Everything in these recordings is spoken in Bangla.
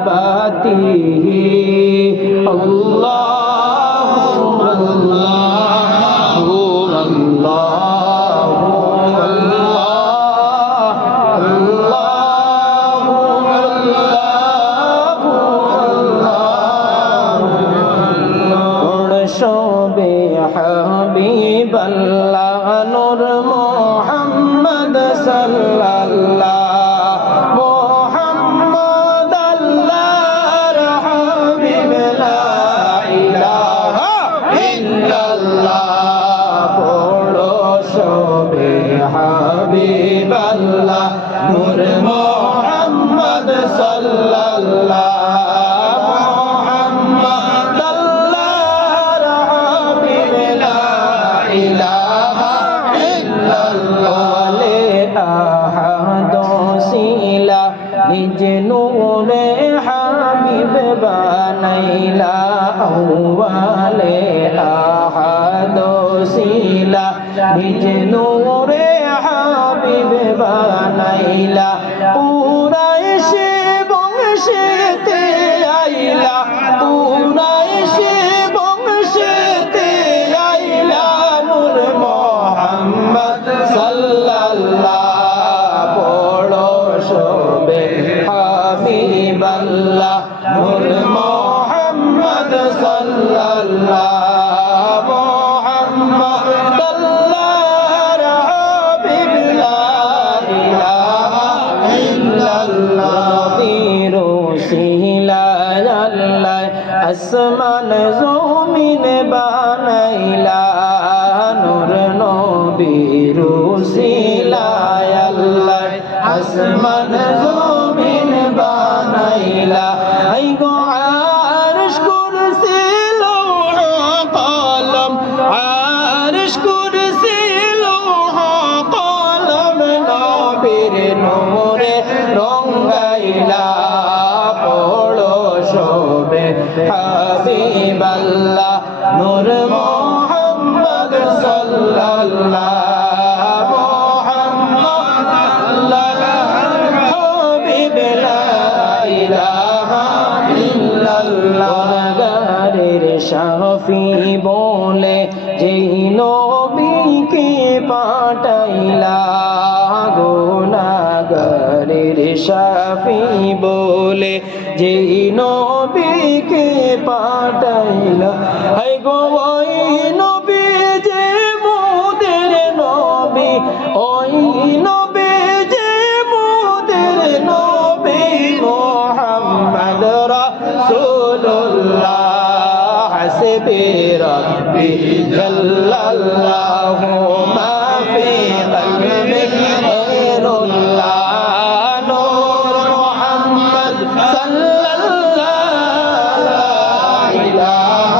صحابته اللهم الله الله শোবে হাবিব আল্লাহ নূর মুহাম্মদ সাল্লাল্লাহ মুহাম্মদ আল্লাহর হাবিব লা ইলাহা ইল্লাল্লাহ পড়ো শোবে হাবিব আল্লাহ নূর মুহাম্মদ সাল্লাল্লাহ নিজ নূরে হাবিব বানাইলা আউয়ালে আহাদ সিলা নিজ নূরে হাবিব বানাইলা কুরাইশে বংশেতে আইলা কুরাইশে বংশেতে আইলা নূর মুহাম্মদ সাল্লাল্লাহ হাবিব আল্লাহ নূর মুহাম্মদ সাল্লাল্লাহ মুহাম্মদ আল্লাহর হাবিব লা ইলাহা ইল্লাল্লাহ তিরুশিলা আল্লাহ আসমান জমিন বানাইলা নূর নবীর উসিলা আল্লাহ আসমান জমিন বানাইলা আই গো আরশ কুরসি লৌহ কলম আরশ কুরসি লৌহ কলম নবীর নূরে রঙ্গাইলা পড়ো শোবে হাবিব আল্লাহ নূর মুহাম্মদ সাল্লাল্লাহ শাফি বলে যেই নবীকে পাঠাইলা গুনাহগারের শাফি বলে যেই নবীকে পাঠাইলা হায় গো ওই নবী যে মোদের নবী ওই নবী যে মোদের নবী মুহাম্মদ রাসূলুল্লাহ حسبي ربي جل الله ما في قلبي غير الله نور محمد صلى الله لا إله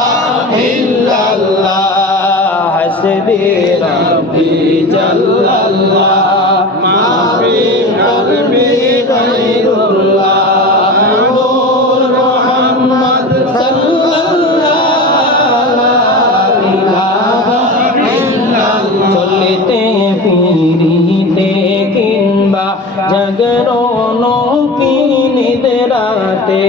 إلا الله حسبي ربي جل الله ما في قلبي غير الله نور محمد صلى জাগরণ কি নিদ্রাতে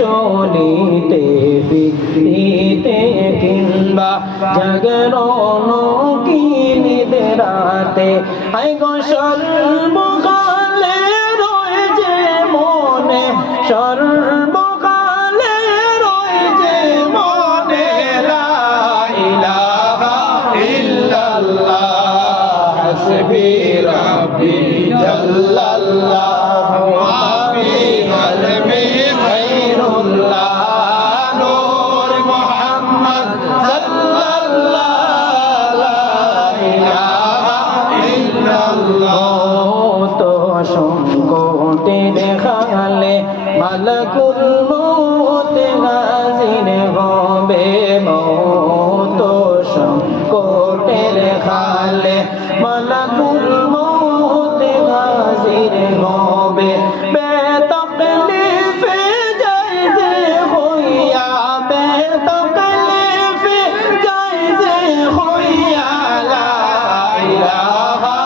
চলিতে ফিরিতে কিংবা জাগরণ কি নিদ্রাতে আই গো সর্বকালে রয়ে যে মনে সর্বকালে রয়ে যে মনে লা ইলাহা ইল্লাল্লাহ হাসবি রব্বি জাল্লাল্লাহু মা ফি কলবি গায়রুল্লাহ নূর মুহাম্মদ সাল্লাল্লাহু লা ইলাহা ইল্লাল্লাহ তো সংকটে দেখালে মালাকুল মউত হাজির হবে মউত সংকটে দেখালে মালাকুল মউত হাজির হবে বেতকলিফে যাইতে হইয়া বেতকলিফে যাইতে হইয়া লা ইলাহা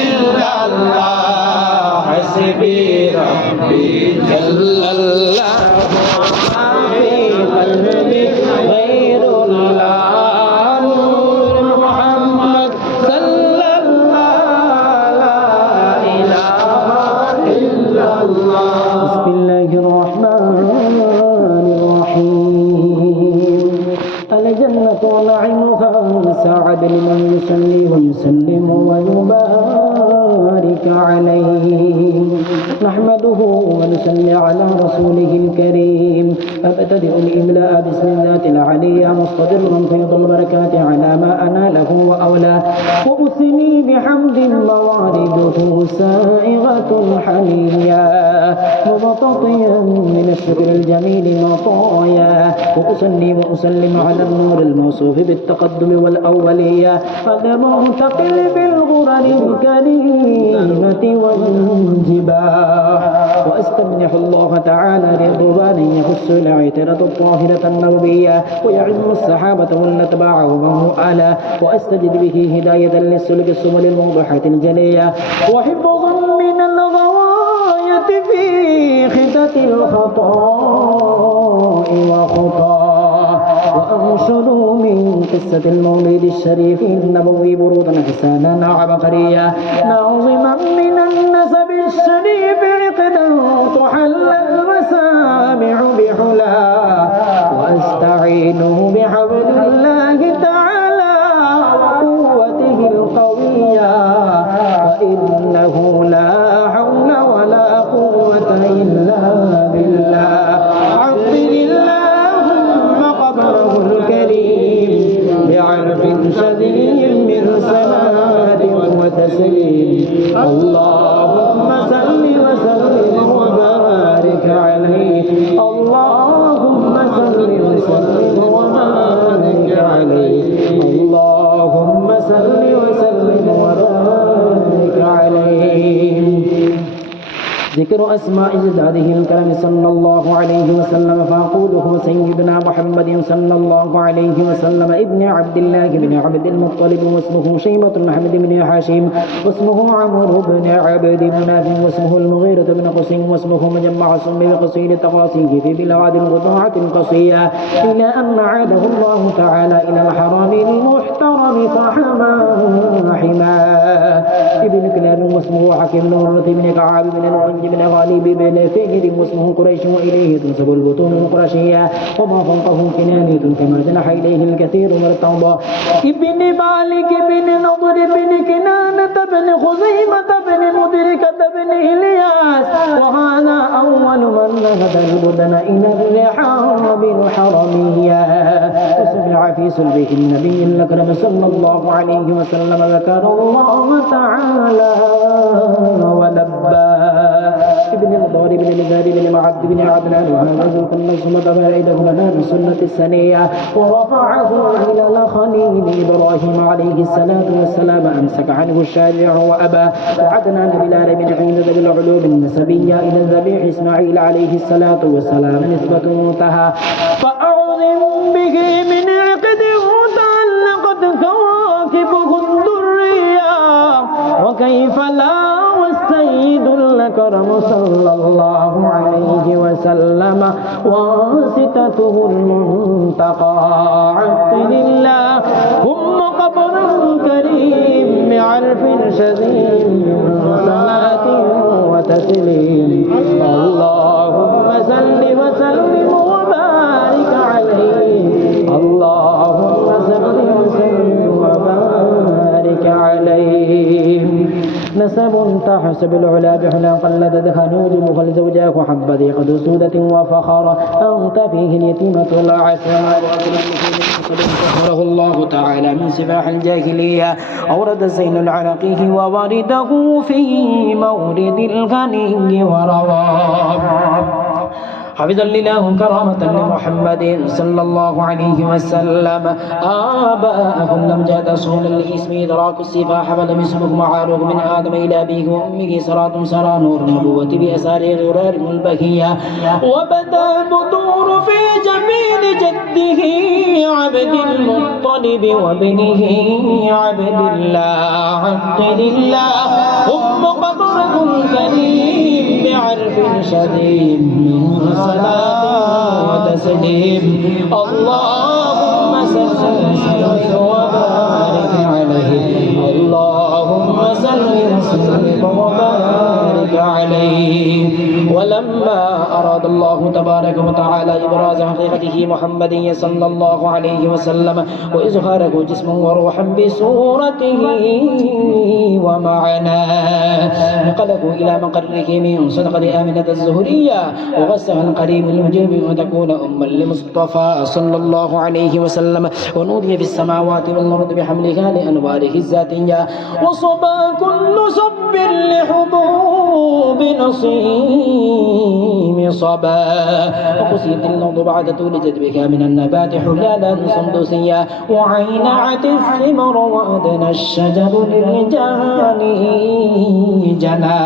ইল্লাল্লাহ হাসবি جل الله ما في قلبي غير الله نور محمد صلى الله لا إله إلا الله بسم الله الرحمن الرحيم الجنة ونعيمها سعد لمن يصلي ويسلم ويبارك عليه نحمده ونصلي على رسوله الكريم أبتدئ الإملاء بسم الله العلي مستدرا فيض البركات على ما أناله وأولى وأثني بحمد موارده سائغة حنيا مبتطيا من الشكر الجميل مطايا وأصلي وأسلم على النور الموصوف بالتقدم والأولية قد منتقل بالغرر الكريمة والانجباح وأستمنح الله تعالى رضوانا يخص العترة الطاهرة النبوية ويعم الصحابة والأتباع ومن هو أعلى وأستجد به هداية للسلك السبل الموضحة الجلية وحفظا من الغواية في خدة الخطاء وخطاه وأنشد من قصة المولد الشريف النبوي برودا حسانا عبقريا ناظما من النسب الشريف عقدا تحل المسامع بحلا وأستعينه بحبل الله تعالى وقوته القوية وإنه لا حول ولا قوة إلا بالله عظم اللهم قبره الكريم بعرف شديد من صلاة وتسليم اللهم صل وسلم وبارك عليه اللهم صل وسلم وبارك عليه اللهم صل وسلم وبارك عليه ذكر أسماء أجداده الكرم صلى الله عليه وسلم فأقوله سيدنا محمد صلى الله عليه وسلم ابن عبد الله بن عبد المطلب واسمه شيبة بن حمد بن حاشم واسمه عمرو بن عبد مناف واسمه المغيرة بن قسيم واسمه مجمع سم بقصير تقاصيه في بلاد قطاعة قصية إلى أن عاده الله تعالى إلى الحرم المحترم فحماه ابن كلاب واسمه حكيم بن مرة بن كعاب بن بن غالب بن فهر واسمه قريش وإليه تنسب البطون القرشية وما فوقه كنانية كما جنح إليه الكثير من التوبة ابن مالك بن نضر بن كنانة بن خزيمة بن مدركة بن إلياس وهذا أول من نهد البدن إلى الرحاب الحرمية وسمع في صلبه النبي الأكرم صلى الله عليه وسلم ذكر الله تعالى ولبى ابن الضارب بن مزاد بن معد بن عدنان وهذا ذو ثم فائده لنا بسنة السنية ورفعه إلى الخليل إبراهيم عليه الصلاة والسلام أمسك عنه الشارع وأبى وعدنان بلال بن عينة بالعلوم النسبية إلى الذبيح إسماعيل عليه الصلاة والسلام نسبة منتهى فأعظم به من عقده تعلقت كواكبه الدرية وكيف لا والسيد الأكرم صلى الله عليه وسلم واسطته المنتقى عطر الله هم قبر كريم بعرف شديد من صلاة وتسليم اللهم صل وسلم وبارك عليه اللهم صل وسلم وبارك عليه نسب تحسب العلا بحلا قلد دخل وجوه الزوجاك حبذي قد سودة وفخر أنت فيه اليتيمة والعسار له الله تعالى من سفاح الجاهلية أورد زين العراقي وورده في مورد الغني ورواه حفظا لله كرامة لمحمد صلى الله عليه وسلم آباءكم لم جاد صولا لاسمه إدراك السفاح فلم اسمكم عاروك من آدم إلى أبيه وأمه صراط سرى نور النبوة بأسار غرار البهية وبدا البدور في جميل جده عبد المطلب وابنه عبد الله عبد الله هم قبركم كريم بعرف شديد من صلاة وتسليم اللهم صل وسلم وبارك عليه اللهم صل وسلم وبارك عليه. ولما أراد الله تبارك وتعالى إبراز حقيقته محمد صلى الله عليه وسلم وإظهاره جسما وروحا بصورته ومعناه نقله إلى مقره من صدقة آمنة الزهرية وغسها القريب المجيب وتكون أما لمصطفى صلى الله عليه وسلم ونودي في السماوات والأرض بحملها لأنواره الذاتية وصبا كل صب لحبوب نصيم صبا وقسيت الأرض بعد طول جذبك من النبات حلالا سندسيا وعينعت الثمر وأدنى الشجر للرجال جنا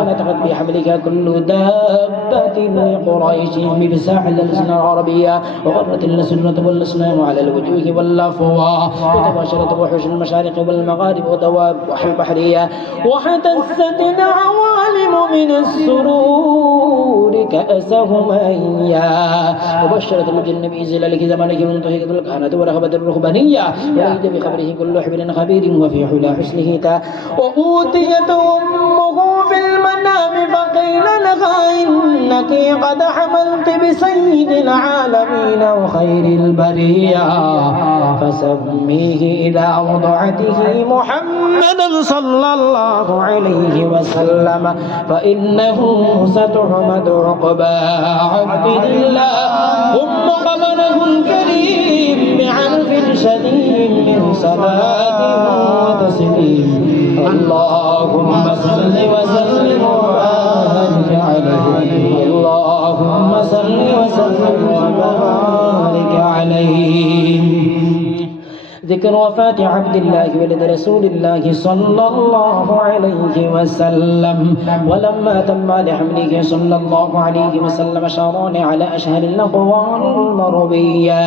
ونطقت بحملك كل دابة لقريش بفساح الألسنة العربية وغرت السنة والإسلام على الوجوه والأفواه وتباشرت وحوش المشارق والمغارب ودواب البحرية وحتست العوالم من السرور كأسهم إياه وبشرت الجن بإزلالك زمانك من طهيقة الكهنة ورغبة الرهبانية وأيد بخبره كل حبر خبير وفي حلا حسنه تا وأوتيت أمه في المنام فقيل لها إنك قد حملت بسيد العالمين وخير البرية فسميه إلى وضعته محمدا صلى الله عليه وسلم فإنه ستحمد عقبى عبد الله ثم قبله الكريم بعرف شديد من صلاة وتسليم اللهم صل وسلم وبارك عليه اللهم صل وسلم وبارك عليه. ذكر وفاة عبد الله ولد رسول الله صلى الله عليه وسلم ولما تم لحمله صلى الله عليه وسلم شهران على أشهر الأقوال المروية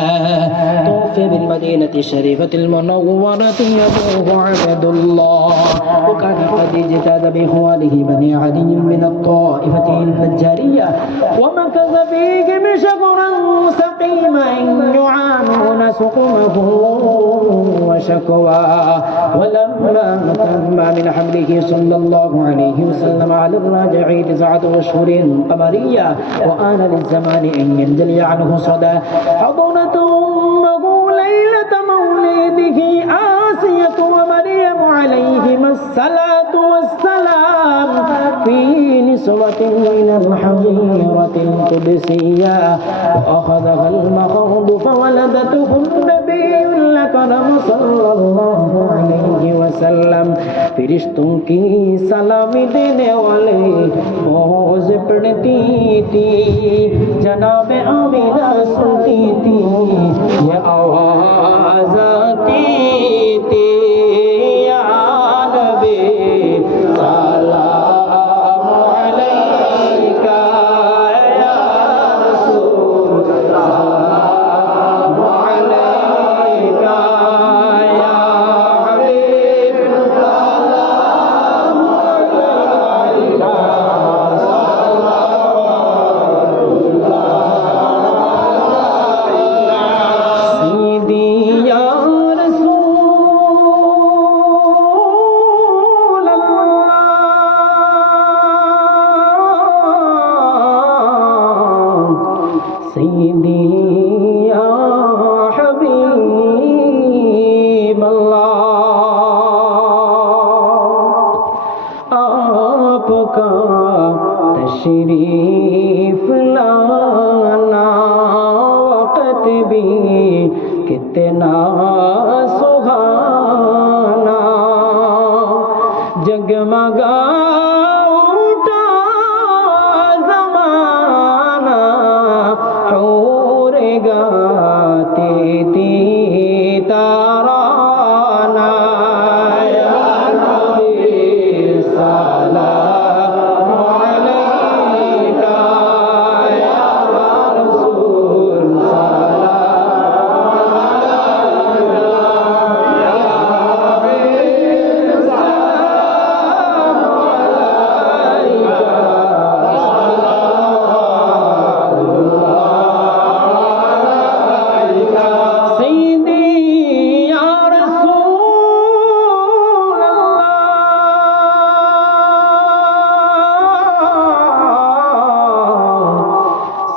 توفي بالمدينة الشريفة المنورة أبوه عبد الله وكان قد اجتاز بإخوانه بني عدي من الطائفة الفجارية ومكث فيهم شهرا سقيما يعانون سقمه وشكوى ولما تم من حمله صلى الله عليه وسلم على الراجع 9 أشهر قمرية وآن للزمان أن ينجلي عنه صدى حضنت أمه ليلة مولده آسية ومريم عليهما الصلاة والسلام في نسوة من الحظيرة القدسية وأخذها المخاض فولدته النبي الأكرم صلى الله عليه وسلم फरिश्तों की सलामी देने वाले मौज पढ़ती थी जनाब आमिना सुनती थी ये आवाज़ आती थी या नबी सलाम अलैका या रसूल सलाम अलैका या हबीब सलाम अलैका सीदी या रसूल अल्लाह सीदी या हबीब अल्लाह आपका तशरीफ लाना वक़्त भी कितना सुहाना जगमगा उठा ज़माना हूर गाती थी ताराना या नबी सलाम अलैका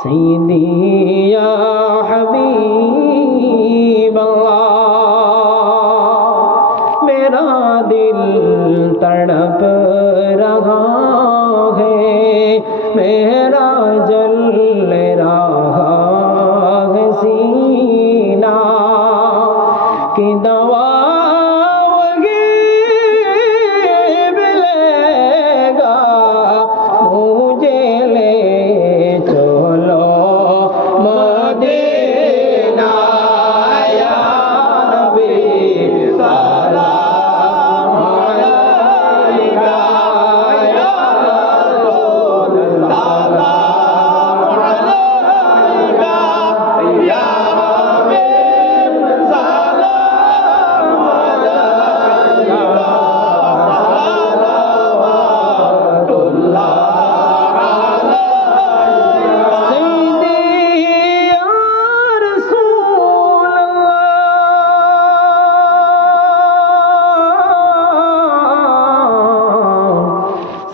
सैयदी या हबीब अल्लाह मेरा दिल तड़प रहा है मेरा जल रहा है सीना की दवा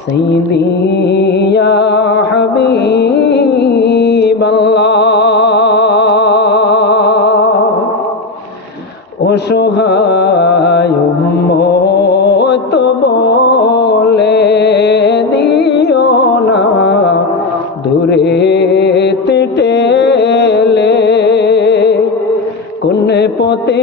सैयदी या हबीब अल्लाह असहाय उम्मत बोले दियो ना दूरे टेले कोन पते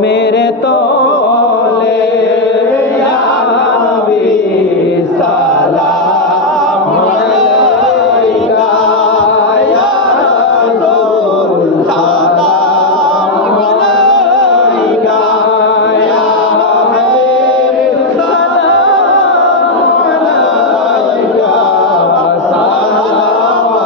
मेरे तोले या नबी सलाम अलैका या रसूल सलाम अलैका या हबीब सलाम अलैका सलावतुल्लाह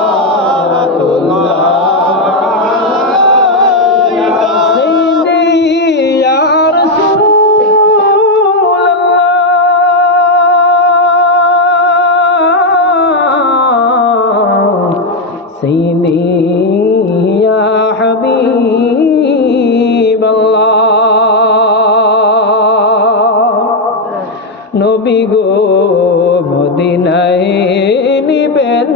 सैयदी या हबीब अल्लाह नबी गो मदिनाय निবেন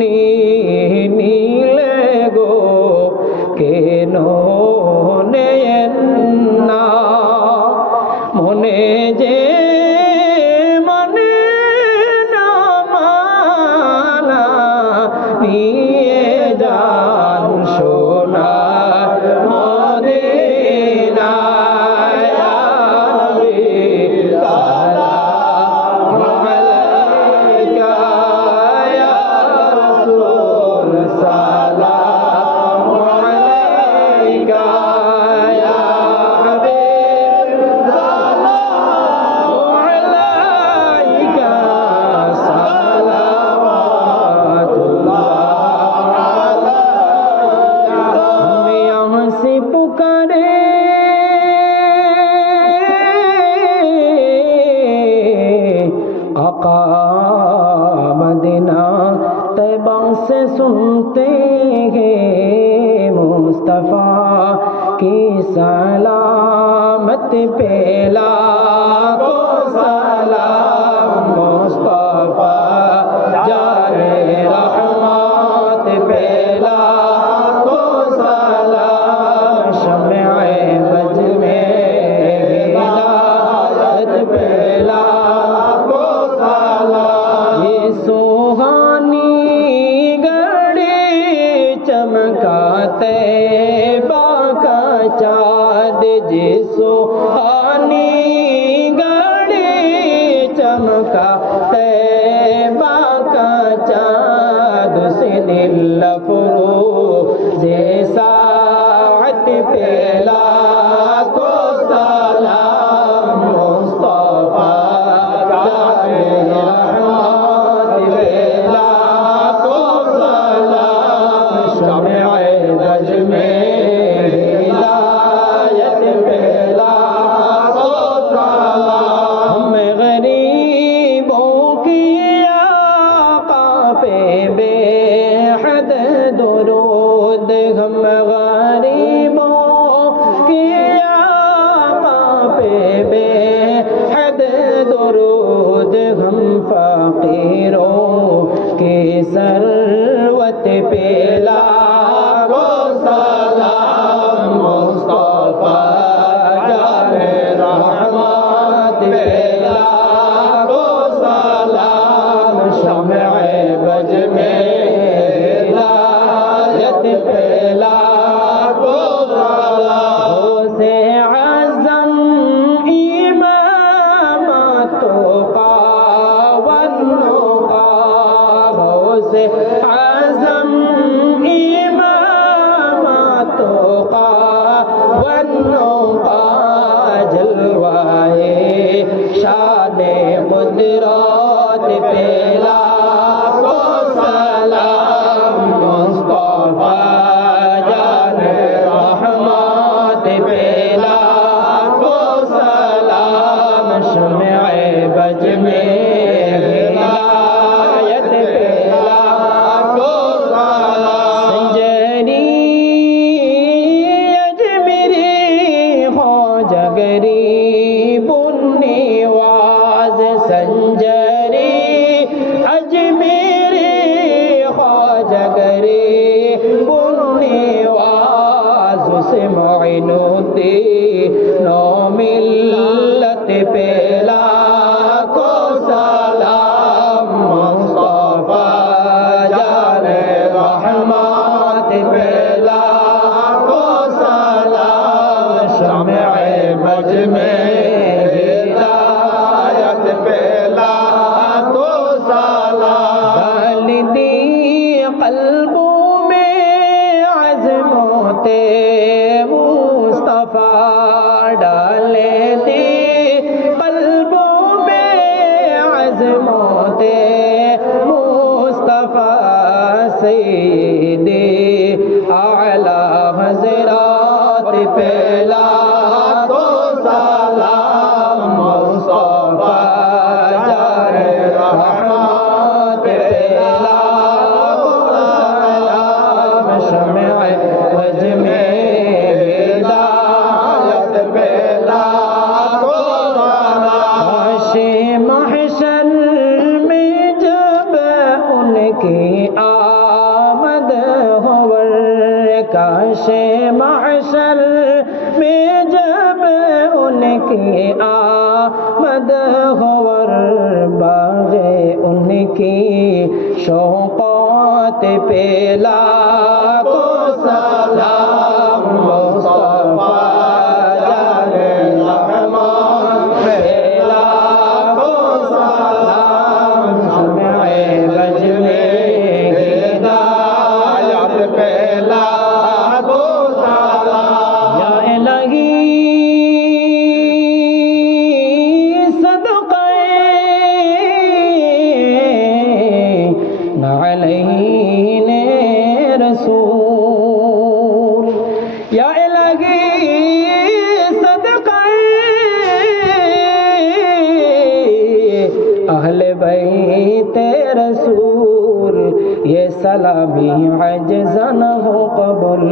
नीले गो केन नेন না মনে যে নিয়ে যান সোনার মদিনায় ইয়া নবী সালাম আলাইকা ইয়া রাসূল সালাম আলাইকা ইয়া হাবিব সালাম আলাইকা সালাওয়াতুল্লাহ पुकारे आका मदीना तैबा से सुनते हैं मुस्तफा की सलामत पेला को सलाम मुस्तफा जारे रहमत पेला को सलाम शम्ए बज में हिदायत पेला को सलाम ये सुहानी घड़ी चमकाते बाका चाँद जे सुहानी घड़ी चमकाते बाका चाँद से दिल फरोज़े साअत पेला को सलाम मुस्तफा जाने रहमत पेला को सलाम शम्ए दज में हिदायत पेला को बेहद दुरूद हम फ़कीरों की सरवत पे लाखो सलाम मुस्तफ़ा जाने रहमत पे लाखो सलाम शम्ए बज में हिदायत पे लाखो सलाम से आज़म इमामतों का वन्नुका से आज़म इमामतों का वन्नुका जलवाए शाने कुदरत पे लाखो सलाम मुस्तफ़ा जाने रहमत पे लाखो सलाम शम्ए बज में हिदायत पे लाखो सलाम संजरी अजमेरी हो जगरी बुन्नीवाज संजरी अजमेरी हो जगरी बुन्नीवाज से मोइनुद्दीन मिल्लत पे लाखो सलाम मुस्तफ़ा जाने रहमत पे लाखो सलाम शम्ए बज में हिदायत पे लाखो सलाम डाल दी क़ल्बों में अज़मते मुस्तफ़ा डाल दी क़ल्बों में अज़मते मुस्तफ़ा सय्यदे आला हज़रात पे लाखो सलाम मुस्तफ़ा जाने रहमत पे लाखो सलाम शम्ए बज में हिदायत पे लाखो सलाम आशे महशर में जब उनकी आमद होवर काशे महशर में जब उनकी आमद होवर बागे उनकी शौक़ात पे लाखो सलाम मुस्तफ़ा जाने रहमत पे लाखो सलाम शम्ए बज में हिदायत पे लाखो सलाम या इलाही सदक़े नअलैने रसूल या इलाही सदक़े अहले बैत रसूल ये सलामी अजज़न हो कबुल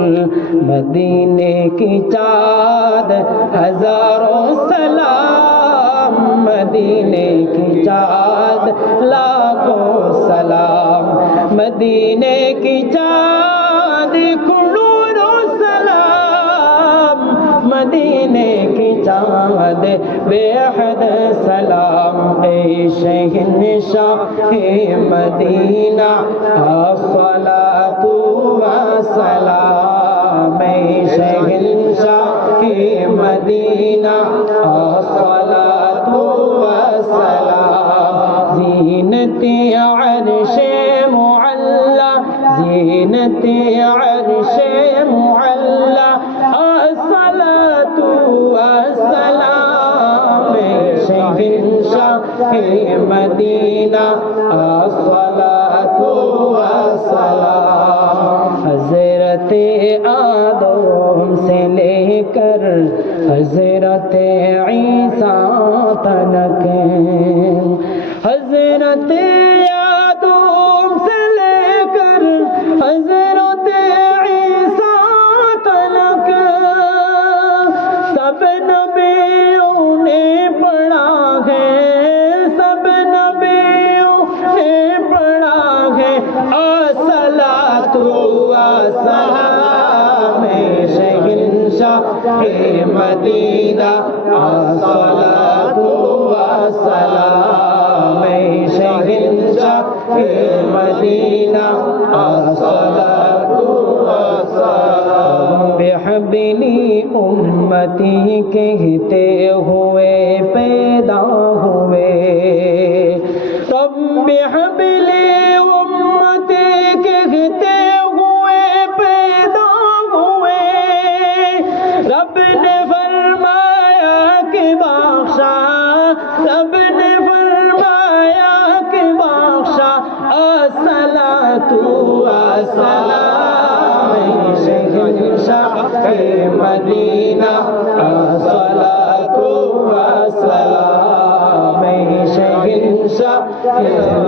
मदीने की चाँद हज़ारों सलाम मदीने की चाँद लाखों सलाम मदीने की चाँद करोड़ों सलाम मदीने की चाँद बेहद सलाम ए शहंशाह मदीना अस्सलातु वस्सलाम ए शहंशाह मदीना अस्सलातु वस्सलाम ज़ीनते अर्शे मुअल्ला ज़ीनते अर्शे मुअल्ला अस्सलातु वस्सलाम ए शहंशाह मदीना अस्सलातु वस्सलाम हज़रत आदम से लेकर हज़रत ईसा तक हज़रत आदम से लेकर हज़रत ईसा तक सब नबियों ने मदीना अस्सलातु वस्सलाम शहंशाह मदीना अस्सलातु वस्सलाम बिहबली उम्मती कहते हुए पैदा हुए रब्बि हबली उम्मती कहते हुए पैदा हुए रब ने फरमाया कि बख्शा रब ने फरमाया कि बख्शा अस्सलातु वस्सलाम शहंशाह मदीना अस्सलातु वस्सलाम शहंशाह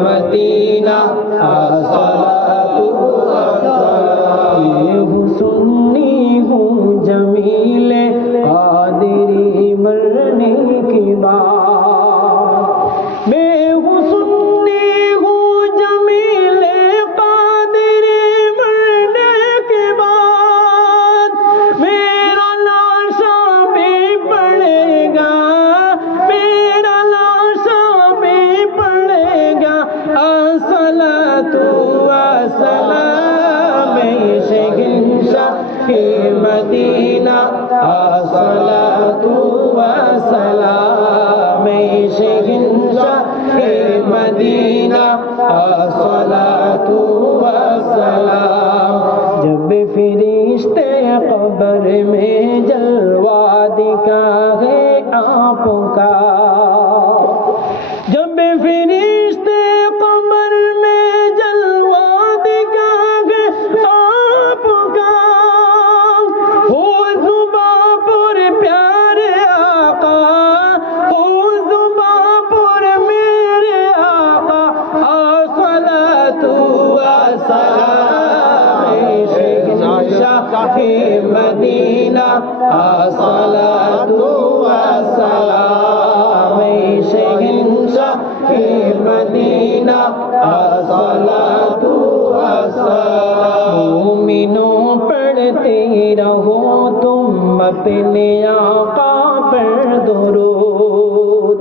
मदीना अस्सलातु वस्सलाम हूँ सुन्नी हूँ जमील कादरी मरने की बात मैं हूँ सुन्नी हूँ जमील कादरी मरने के बाद मेरा लाशा भी पड़ेगा मेरा लाशा भी पड़ेगा अस्सलातु वस्सलाम शहंशाह मदीना अस्सलातु वस्सलाम शहंशाह मदीना अस्सलातु वस्सलाम जब फरिश्ते कब्र में जलवा दिखाए आपका जब फरिश्ते कब्र में जलवा दिखाए आपका हो जुबां पर प्यारे आका हो जुबां पर मेरे आका अस्सलातु वस्सलाम शहंशाह मदीना अस्सलातु वस्सलाम शहंशाह मदीना अस्सलातु वस्सलाम मोमिनों पढ़ते रहो तुम अपने आका पर दुरूद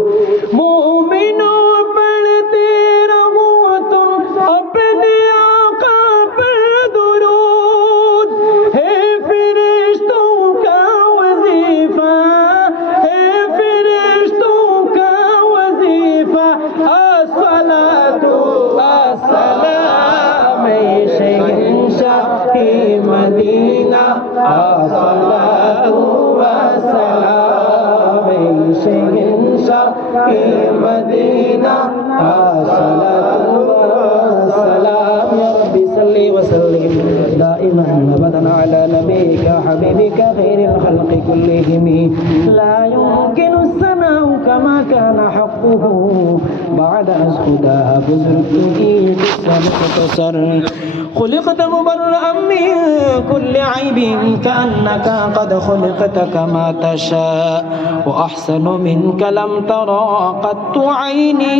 मोमिनों पढ़ते रहो तुम अपने आका पर दुरूद है फरिश्तों का वजीफा है फरिश्तों का वजीफा अस्सलातु वस्सलाम शहंशाह मदीना अस्सलातु वस्सलाम शहंशाह मदीना अस्सलातु वस्सलाम या रब्बि सल्लि व सल्लिम दाइमन अबदन अला नबियिका हबीबिका खैरिल खल्qi कुल्लिहिम ला युमकिनु الثناء كما كان حقه بعد أن خداها بزرته مختصر خلقت مبرأ من كل عيب كأنك قد خلقت كما تشاء وأحسن منك لم ترى قط عيني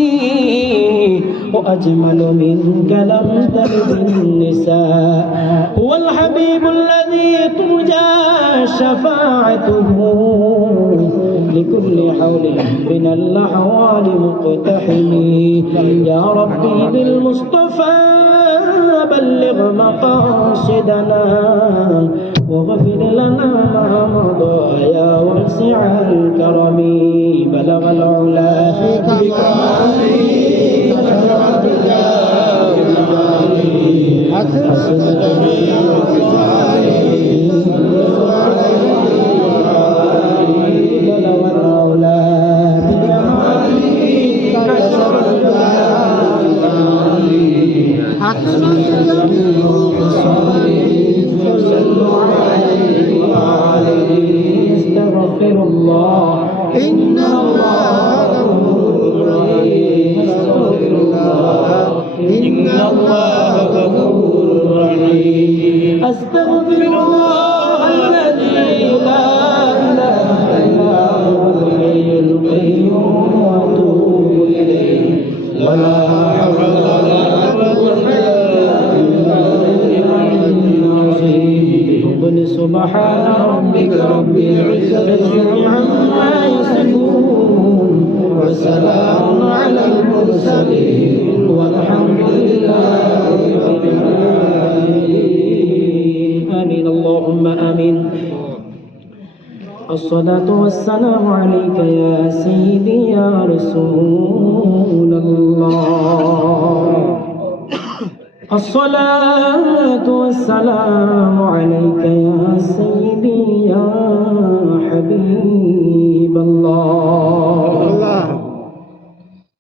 وأجمل منك لم تلد النساء هو الحبيب الذي ترجى شفاعته لكل حول من الأحوال مقتحم يا ربي بالمصطفى بلغ مقاصدنا واغفر لنا ما مضى يا واسع الكرم بلغ العلا بكماله حسن استغفر الله إن الله غفور رحيم استغفر الله إن الله غفور رحيم استغفر الله الذي لا إله إلا هو الحي القيوم وأتوب إليه ولا حول ولا قوة إلا بالله العظيم سبحان ربك رب العزة عما يصفون وسلام على المرسلين والحمد لله رب العالمين آمين اللهم آمين الصلاة والسلام عليك يا سيدي يا رسول الله الصلاة والسلام عليك يا سيدي يا حبيب الله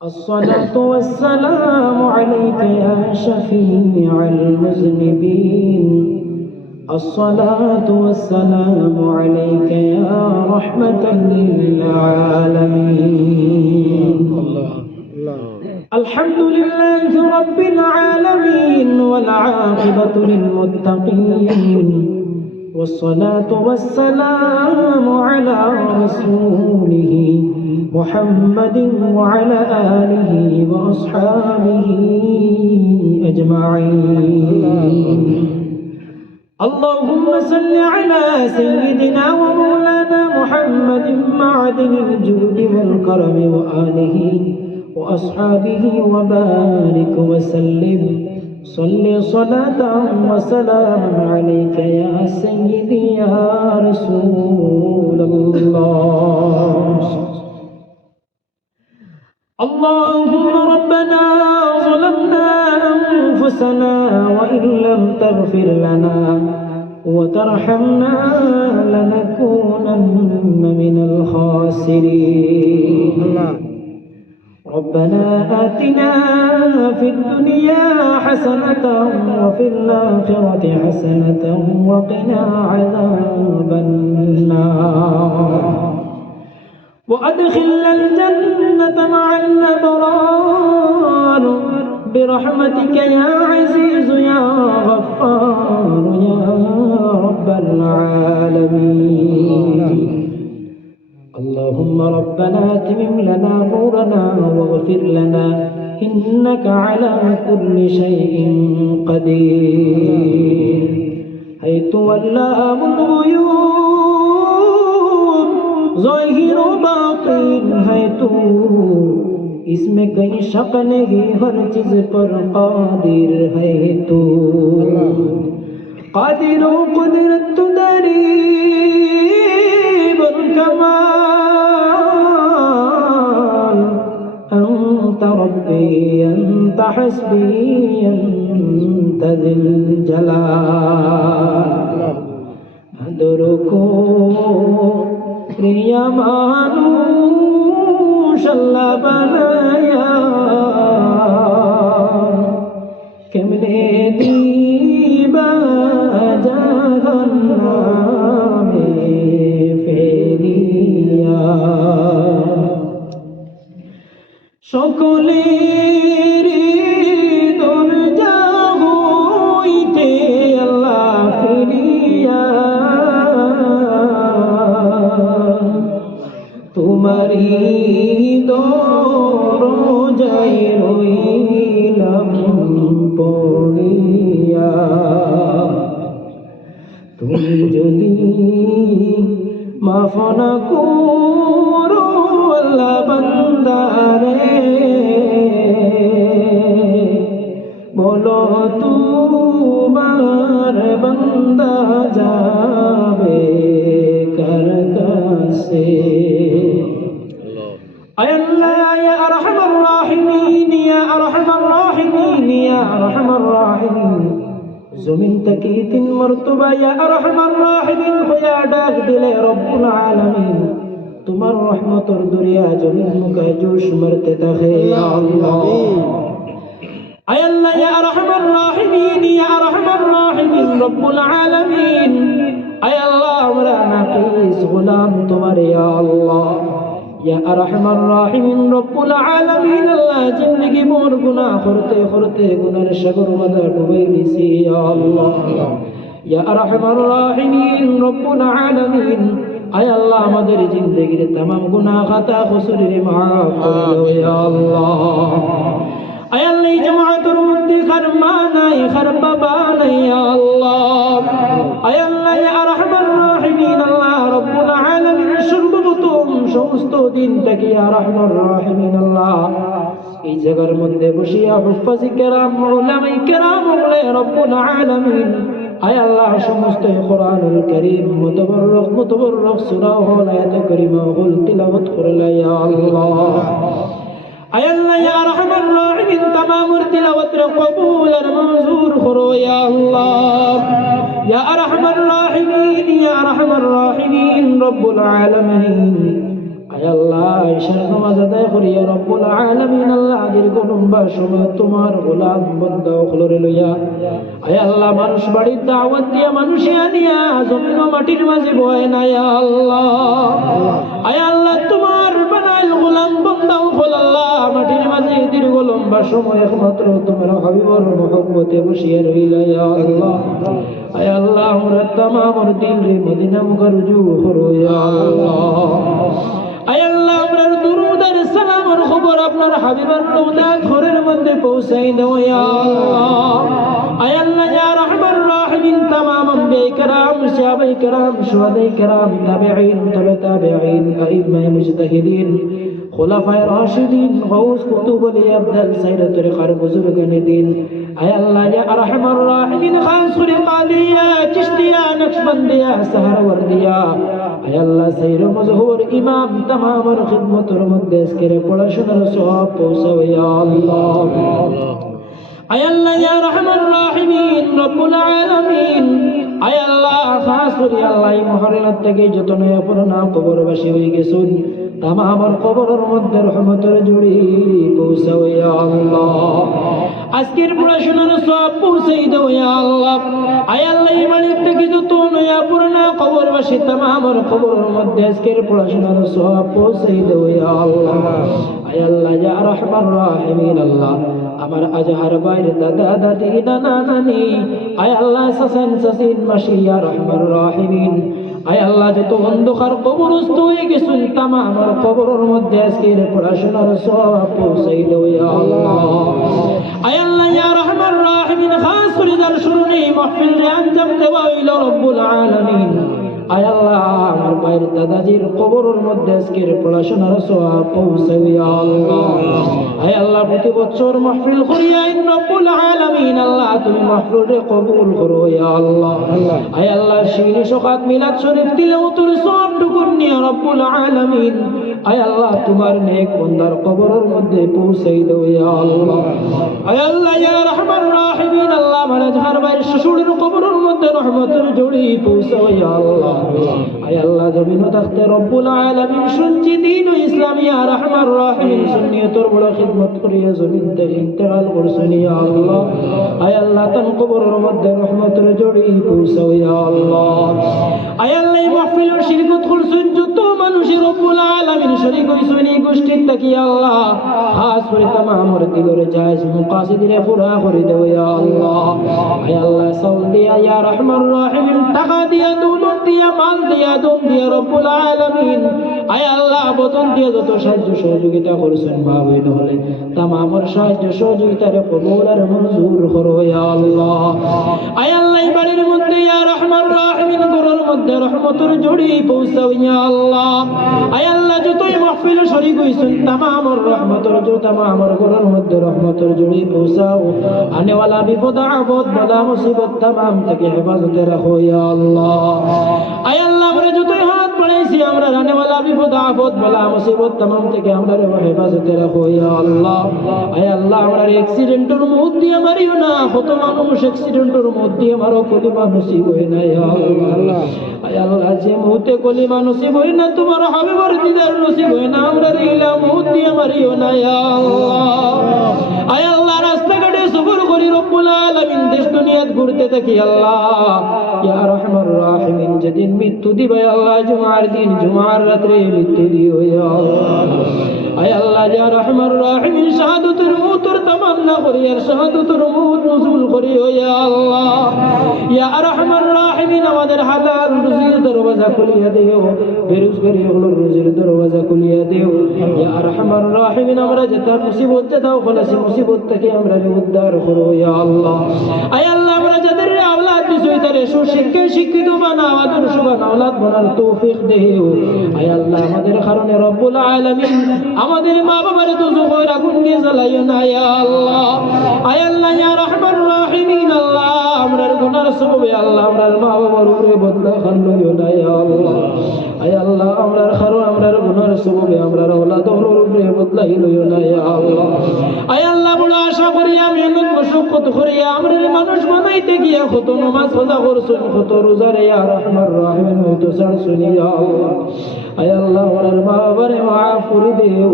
الصلاة والسلام عليك يا شفيع المذنبين الصلاة والسلام عليك يا رحمة للعالمين الحمد لله رب العالمين والعاقبة للمتقين والصلاة والسلام على رسوله محمد وعلى آله وأصحابه أجمعين اللهم صل على سيدنا ومولانا محمد معدن الجود والكرم وآله وأصحابه وبارك وسلم صل صلاة وسلام عليك يا سيدي يا رسول الله اللهم ربنا ظلمنا أنفسنا وإن لم تغفر لنا وترحمنا لنكونن من الخاسرين ربنا آتنا في الدنيا حسنة وفي الآخرة حسنة وقنا عذاب النار وأدخلنا الجنة مع الأبرار برحمتك يا عزيز يا غفار يا رب العالمين اللهم ربنا اتمم لنا نورنا واغفر لنا إنك على كل شيء قدير حيث علام الغيوب ظاهر باطن حيث इसमें कहीं शक नहीं हर चीज पर कादिर है तू कादिर कुदरत दारी بالكمال أنت ربي أنت حسبي أنت ذي الجلال أدركو يا মানুষ আল্লাহ বানায়া কেমনে দিবা জাহান্নামে ফেলিয়া সকলের দরজা হইতে আল্লাহ ফিরিয়া তোমারি দরজায় রইলাম পড়িয়া তুমি যদি মাফ না করো আল্লাহ বান্দারে বলো তোমার বান্দা যাবে কার কাছে আল্লাহ ইয়া আরহামার রাহিমিন ইয়া আরহামার রাহিমিন ইয়া আরহামার রাহিমিন জমিন থেকে 3 মর্তবা ইয়া আরহামার রাহিমিন হইয়া ডাক দিলে রব্বুল আলামিন তোমার রহমতের দরিয়া জমিন মুখে জোশ মারতে থাকে ইয়া আল্লাহ আয় আল্লাহ ইয়া আরহামার রাহিমিন ইয়া আরহামার রাহিমিন রব্বুল আলামিন আয় আল্লাহ আমরা নাকিস গোলাম তোমার ইয়া আল্লাহ ইয়া আরহামার রাহিমিন রব্বুল আলামিন আল্লাহ জিন্দেগি মোর গুনাহ করতে করতে গুনার সাগর মধ্যে ডুবে গেছি ইয়া আল্লাহ ইয়া আরহামার রাহিমিন রব্বুল আলামিন আয় আল্লাহ আমাদের জিন্দেগির तमाम গুনাহ খাতা কসুরে মাফ করে দাও ইয়া আল্লাহ আয় আল্লাহ জামাতের মধ্যে খারমা নাই খারবাবা নাই ইয়া আল্লাহ আয় আল্লাহ ইয়া আরহামার রাহিমিন আল্লাহ রব্বুল আলামিন সমস্ত দিন থেকে ইয়া রাহমান রাহিমিন আল্লাহ এই জায়গার মধ্যে বসিয়া হুফাজি কেরাম উলামায়ে কেরাম বলে রব্বুল আলামিন আয় আল্লাহ সমস্ত কোরআনুল কারীম মুতাবাররক সূরা ও আয়াত কারীমা গুল তিলাওয়াত করলা ইয়া আল্লাহ আয় আল্লাহ ইয়া রাহমান রাহিমিন तमाम তিলাওয়াত কবুল আর মঞ্জুর করো ইয়া আল্লাহ ইয়া আরহামার রাহিমিন ইয়া আরহামার রাহিমিন রব্বুল আলামিন আয় আল্লাহ ঈশার নামাজ আদায় করি ইয়া রব্বুল আলামিন আল্লাহ দীর্ঘ লম্বা সময় তোমার গোলাম বান্দা হলরে লইয়া আয় আল্লাহ মানুষ বাড়ির দাওয়াত দিয়া মানুষে আনিয়া জমিন ও মাটির মাঝে বয় না ইয়া আল্লাহ আয় আল্লাহ তোমার বানাইল গোলাম বান্দা হল আল্লাহ মাটির মাঝে দীর্ঘ লম্বা সময় একমাত্র তোমার হাবিবর মহব্বতে বসিয়া রইলা ইয়া আল্লাহ আয় আল্লাহ আমরা तमाम দিল রে মদিনা মুখে রুজু করো ইয়া আল্লাহ আয় আল্লাহ আমরা দুরুদ আর সালাম আর খবর আপনার হাবিবের রওজা ঘরের মধ্যে পৌঁছাই দাও ইয়া আল্লাহ আয় আল্লাহ ইয়া রাহমান রাহিমিন तमाम আম্বিয়া کرام সাহাবায়ে کرام শুহাদায়ে کرام তাবেঈন তবে তাবেঈন আইম্মায়ে মুজতাহিদিন খুলাফায়ে রাশিদিন গাউস কুতুব আলী আবদাল সাইরা তরিকার বুজুর্গানে দিন আয় আল্লাহ ইয়া আরহামার রাহিমিন খাস করে কাদিয়া চিশতিয়া নকশবন্দিয়া সাহারওয়ার্দিয়া আয় আল্লাহ সাইর মজহুর ইমাম तमामর খিদমতের মধ্যে আজকের পড়াশোনার সওয়াব পৌঁছাও ইয়া আল্লাহ আয় আল্লাহ ইয়া রাহমান রাহিমিন রব্বুল আলামিন আয় আল্লাহ খাস করে আল্লাহ এই মহররত থেকে যত নয়া পুরানা কবরবাসী হয়ে গেছেন तमामर কবরের মধ্যে রহমতের ঝুড়ি পৌঁছাও ইয়া আল্লাহ আজকের পড়াশোনার সওয়াব পৌঁছাই দাও ইয়া আল্লাহ আয় আল্লাহ এই মালিক থেকে যত নয়া পুরানা কবরবাসী तमामর কবরের মধ্যে আজকের পড়াশোনার সওয়াব পৌঁছাই দাও ইয়া আল্লাহ আয় আল্লাহ ইয়া রাহমান রাহিমিন আল্লাহ আমার আজহার বাইরে দাদা দাদি নানা নানি আয় আল্লাহ সাসান সাসিন মাসি ইয়া রাহমান রাহিমিন আয় আল্লাহ যত অন্ধকার কবরস্থ হয়ে গেছেন तमामর কবরের মধ্যে আজকের পড়াশোনার সওয়াব পৌঁছাই দাও ইয়া আল্লাহ আয় আল্লাহ ইয়া রাহমান রাহিমিন খাস করে যার শুরুনি মাহফিল রে আঞ্জাম দেওয়া হইল রব্বুল আলামিন আয় আল্লাহ আমার বাইরে দাদাজির কবরের মধ্যে আজকের পড়াশোনার সওয়াব পৌঁছাও ইয়া আল্লাহ আয় আল্লাহ প্রতি বছর মাহফিল করিয়া রব্বুল আলামিন আল্লাহ তুমি মাহফিল রে কবুল করো ইয়া আল্লাহ আয় আল্লাহ শিন শফাত মিলাদ শরীফ তিলাওয়াতের সওয়াব টুকুন নিয়া রব্বুল আলামিন আয় আল্লাহ তোমার নেক বান্দার কবরের মধ্যে পৌঁছাই দাও ইয়া আল্লাহ আয় আল্লাহ ইয়া রাহমান রাহিমিন আল্লাহ আমার আজহার বাইরে শ্বশুরের কবরের মধ্যে রহমতের ঝুড়ি পৌঁছাও ইয়া আল্লাহ আয় আল্লাহ জমিন তাখতে রব্বুল আলামিন শুনছি দ্বীন ও ইসলাম ইয়া রাহমান রাহিমিন সুন্নিয়তের বড় খিদমত করিয়া জমিন থেকে ইন্তেকাল করছেন ইয়া আল্লাহ আয় আল্লাহ তার কবরের মধ্যে রহমতের ঝুড়ি পৌঁছাও ইয়া আল্লাহ আয় আল্লাহ এই মাহফিলের শিরকত করছেন যত মানুষ রব্বুল আলামিন শরীক হইছেন এই গোষ্ঠীর থেকে আল্লাহ খাস করে तमामর দিলের জায়েজ মুকাসিদিরে পুরা করে দাও ইয়া আল্লাহ আয় আল্লাহ সাউল দিয়া ইয়া রাহমান রাহিমিন টাকা দিয়া দৌলত দিয়া মাল দিয়া দম দিয়া রব্বুল আলামিন আয় আল্লাহ বদন দিয়া যত সাহায্য সহযোগিতা করছেন ভাবে হলে तमामর সাহায্য সহযোগিতারে কবুল আর মঞ্জুর করো ইয়া আল্লাহ আয় আল্লাহ এই বাড়ির মধ্যে ইয়া রাহমান রাহিমিন ঘরের মধ্যে রহমতের ঝুড়ি পৌঁছাও ইয়া আল্লাহ আয় আল্লাহ যতই মাহফিল শরীক হইছেন तमामর রহমতের ঝুড়ি तमामর ঘরের মধ্যে রহমতের ঝুড়ি পৌঁছাও আনে ওয়ালা বিপদ আপদ বালা মুসিবত तमाम থেকে হেফাজতে রাখো ইয়া আল্লাহ আয় আল্লাহ আমরা যতই হাত বাড়াইছি আমরা আনে ওয়ালা বিপদ আপদ বালা মুসিবত तमाम থেকে আমরা হেফাজতে রাখো ইয়া আল্লাহ আয় আল্লাহ আমরা অ্যাক্সিডেন্টের মধ্যে মারিও না কত মানুষ অ্যাক্সিডেন্টের মধ্যে মারো কলিমা নসিব হয় না ইয়া আল্লাহ আয় আল্লাহ যে মুহূর্তে কলিমা নসিব হয় না তোমার হাবিবের দিদার নসিব হয় না আমরা ইলা মধ্যে মারিও না ইয়া আল্লাহ আয় আল্লাহ রাস্তাঘাটে সফর করি রব্বুল আলামিন দেশ দুনিয়াত ঘুরতে থাকি আল্লাহ ইয়া রাহমান রাহিমিন যেদিন মৃত্যু দিবে আল্লাহ জুমার দিন জুমার রাতে মৃত্যু দিও ইয়া আল্লাহ আয় আল্লাহ ইয়া রাহমান রাহিমিন শাহাদাতের মউতের তামান্না করি আর শাহাদাতের মউত নজুল করি ইয়া আল্লাহ ইয়া রাহমান রাহিমিন আমাদের হালাল রুজির দরওয়াজা খুলিয়া দিও বেরোজগারি হলো রুজির দরওয়াজা খুলিয়া দিও ইয়া রাহমান রাহিমিন আমরা যেটা মুসিবত দাও খলাসি মুসিবত থেকে আমরা উদ্ধার করো ইয়া আল্লাহ আয় আল্লাহ আমরা যাদের আওলাদ দিছো তারে সুশিক্ষায় শিক্ষিত বানাও আদর্শ বানাও আওলাদ বানার তৌফিক দিও আয় আল্লাহ আল্লাহ আমাদের কারণে রব্বুল আলামিন আমাদের মা বাবার দুজখের আগুন দিয়ে জ্বালাইও না ইয়া আল্লাহ। আয় আল্লাহ ইয়া রাহমান রাহিমিন আল্লাহ আমরার গুনার সববে আল্লাহ আমরার মা বাবার উপরে বদলা খালইও না ইয়া আল্লাহ। আয় আল্লাহ আমরার খারো আমরার গুনার সববে আমরার ওলাদর উপরে বদলা লইও না ইয়া আল্লাহ। আয় আল্লাহ বড় আশা করি আমি এমন মশক্কত করিয়া আমরার মানুষ বানাইতে গিয়া কত নামাজ রোজা করছুন কত রোজা রে ইয়া রাহমান রাহিম হইতো ছাড়ছুন ইয়া আল্লাহ। আয় আল্লাহ আমরার মা বাবারে মাফ করে দেও।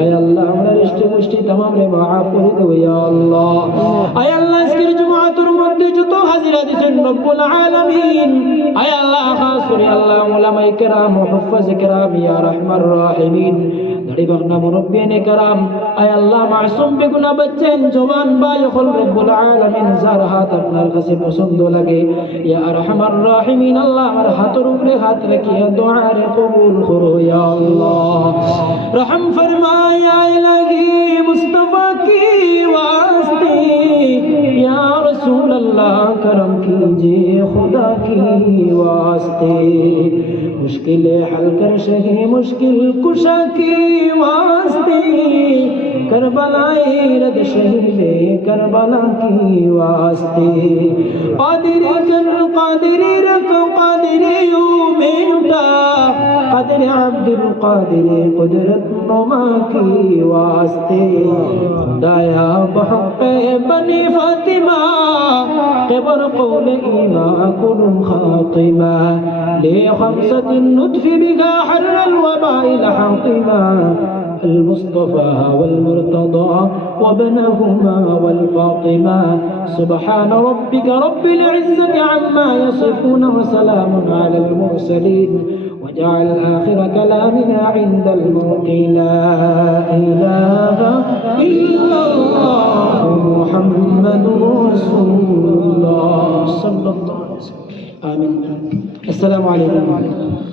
আয় আল্লাহ আমরার ইষ্ট মুষ্টি तमाम রে মাফ করে দেও ইয়া আল্লাহ। আয় আল্লাহ আজকের জুমাতুর মধ্যে যত হাজিরা দিছেন রব্বুল আলামিন আয় আল্লাহ খাস করে আল্লাহ উলামায়ে কেরাম মুহাফফিজ কেরাম ইয়া রাহমান রাহিমিন দাড়ি বাগনা মুরব্বিয়ানে কেরাম আয় আল্লাহ মাসুম বেগুনা বাচ্চেন জওয়ান ভাই হল রব্বুল আলামিন যার হাত আপনার কাছে পছন্দ লাগে ইয়া আরহামার রাহিমিন আল্লাহ আমার হাতের উপরে হাত রাখিয়া দোয়া রে কবুল করো ইয়া আল্লাহ। রহম ফরমায় ইয়া ইলাহি মুস্তাফা কি ওয়াস্তে ইয়া রাসূল अल्लाह करम कीजिए खुदा की वास्ते मुश्किल हल कर शहे मुश्किल कुशा की वास्ते करबलाए रद शहीद करबला की वास्ते कादिरी कर कादिरी रख कादिरी में उठा कादिर अब्दुल कादिर कुदरत नुमा की वास्ते खुदाया बहक बनी फातिमा قبر قول إيما كل خاطمة لخمسة النطف بها حر الوباء الحاطمة المصطفى والمرتضى وابنهما والفاطمة سبحان ربك رب العزة عما يصفون وسلام على المرسلين وجعل آخر كلامنا عند الموت لا إله إلا الله محمد رسول الله صلى الله عليه وسلم آمين. السلام عليكم.